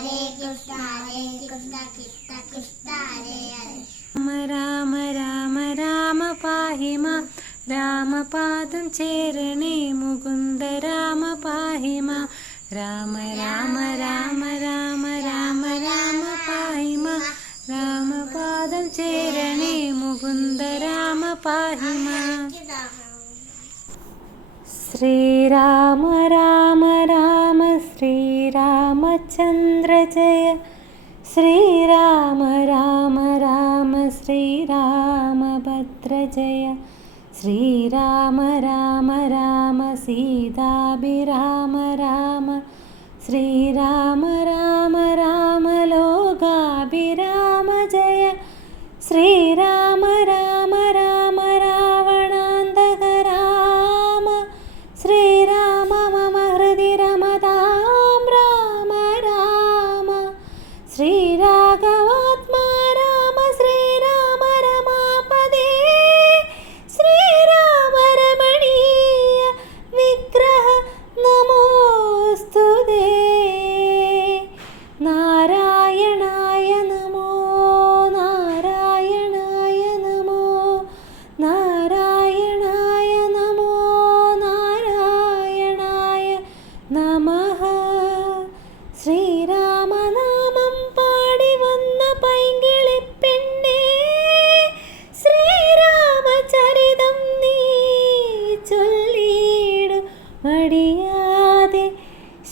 కృష్ణ కృష్ణ కృష్ణ హరే హరే రామ రామ రామ రామ పాహి మా రామపాదం చేరణే ముకుంద రామ పాహి మా రామ రామ రామ రామ రామ రామ పాహి మా రామపాదం చేరణే ముకుంద రామ పాహి మా శ్రీరామ రామ రామ चन्द्र चय श्रीराम राम राम श्रीरामभद्रचय श्रीराम राम राम सीताभिराम राम। श्रीराम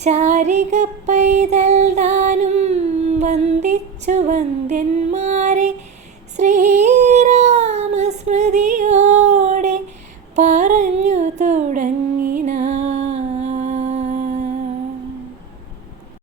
ശാരിക പൈതൽ ദാനും വന്ദിച്ചു വന്ദ്യന്മാരെ. ശ്രീരാമസ്മൃതിയോടെ പറഞ്ഞു തുടങ്ങി